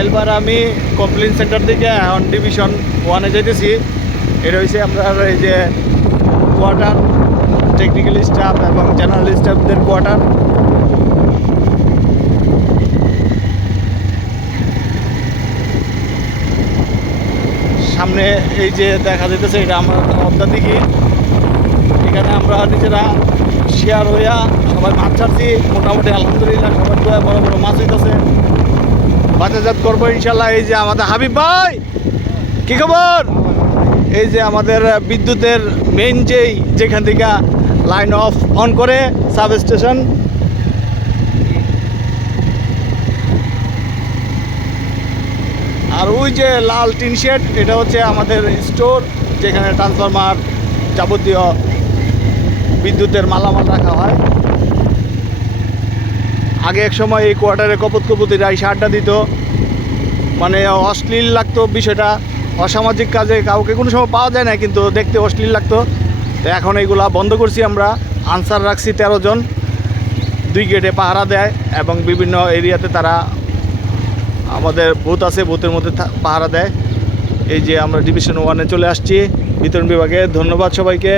চাইলবার আমি complain centre থেকে এখন ডিভিশন 1-এ যাইতেছি। এটা হচ্ছে আমরা এই যে কোয়ার্টার, টেকনিক্যাল স্টাফ এবং জেনারেল স্টাফদের কোয়ার্টার। সামনে এই যে দেখা যেতেছে এটা আমরা অত্যাধিকী। এখানে আমরা নিজেরা শেয়ার হইয়া সবাই মাছ ছাড়ছি, মোটামুটি আলহামদুলিল্লাহ সবার দোয়া বড় বড় মাছ হইতেছে, বাজারজাত করবো ইনশাল্লাহ। এই যে আমাদের হাবিব ভাই, কি খবর? এই যে আমাদের বিদ্যুতের মেইন যেখান থেকে লাইন অফ অন করে সাব স্টেশন, আর ওই যে লাল টিন শেড এটা হচ্ছে আমাদের স্টোর, যেখানে ট্রান্সফরমার যাবতীয় বিদ্যুতের মালামাল রাখা হয়। আগে এক সময় এই কোয়ার্টারে কপতিরা এসে আড্ডা দিত, মানে অশ্লীল লাগতো বিষয়টা, অসামাজিক কাজে কাউকে কোনো সময় পাওয়া যায় না, কিন্তু দেখতে অশ্লীল লাগতো। তো এখন এইগুলা বন্ধ করছি আমরা। আনসার রাখছি 13 জন, 2 গেটে পাহারা দেয় এবং বিভিন্ন এরিয়াতে তারা আমাদের বুথ আছে, বুথের মধ্যে পাহারা দেয়। এই যে আমরা ডিভিশন 1-এ চলে আসছি বিতরণ বিভাগে। ধন্যবাদ সবাইকে।